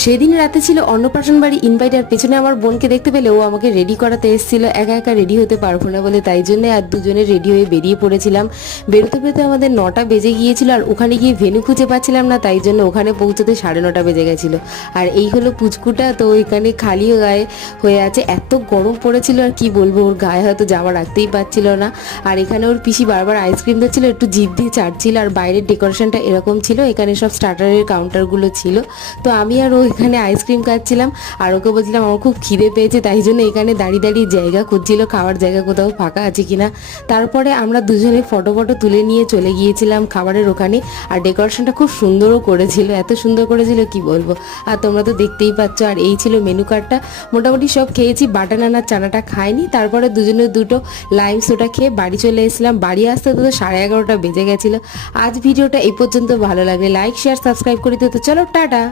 সেদিন রাতে ছিল অন্নপ্রাশন বাড়ি ইনভাইট, আর পেছনে আমার বোনকে দেখতে পেলে ও আমাকে রেডি করাতে এসেছিল। একা একা রেডি হতে পারবো না বলে, তাই জন্য আর দুজনে রেডি হয়ে বেরিয়ে পড়েছিলাম। বেরোতে বেরোতে আমাদের 9টা বেজে গিয়েছিল, আর ওখানে গিয়ে ভেন্যু খুঁজে পাচ্ছিলাম না, তাই জন্য ওখানে পৌঁছতে 9:30 বেজে গেছিলো। আর এই হলো পুচকুটা, তো এখানে খালি গায়ে হয়ে আছে, এত গরম পড়েছিল আর কি বলবো, ওর গায়ে হয়তো জামা রাখতেই পারছিল না। আর এখানে ওর পিসি বারবার আইসক্রিম দিচ্ছিল, একটু জিভ দিয়ে চাটছিল। আর বাইরের ডেকোরেশনটা এরকম ছিল, এখানে সব স্টার্টারের কাউন্টারগুলো ছিল। তো আমি আর ও এখানে আইসক্রিম খাচ্ছিলাম, আর ওকে বলছিলাম আমার খুব খিদে পেয়েছে, তাই জন্য এখানে দাঁড়িয়ে দাঁড়িয়ে জায়গা খুঁজছিল, খাওয়ার জায়গা কোথাও ফাঁকা আছে কিনা। তারপরে আমরা দুজনে ফটো তুলে নিয়ে চলে গিয়েছিলাম খাবারের ওখানে। আর ডেকোরেশনটা খুব সুন্দরও করেছিল, এত সুন্দর করেছিল কি বলবো। আর তোমরা তো দেখতেই পাচ্ছ। আর এই ছিল মেনু কার্ডটা, মোটামুটি সব খেয়েছি, বাটার নানার চানাটা খাইনি। তারপরে দুজনে দুটো লাইম সোডা খেয়ে বাড়ি চলে এসেছিলাম। বাড়ি আসতে তো 11:30 বেজে গেছিলো। আজ ভিডিওটা এই পর্যন্ত, ভালো লাগলে লাইক শেয়ার সাবস্ক্রাইব করে দিতে। চলো টাটা।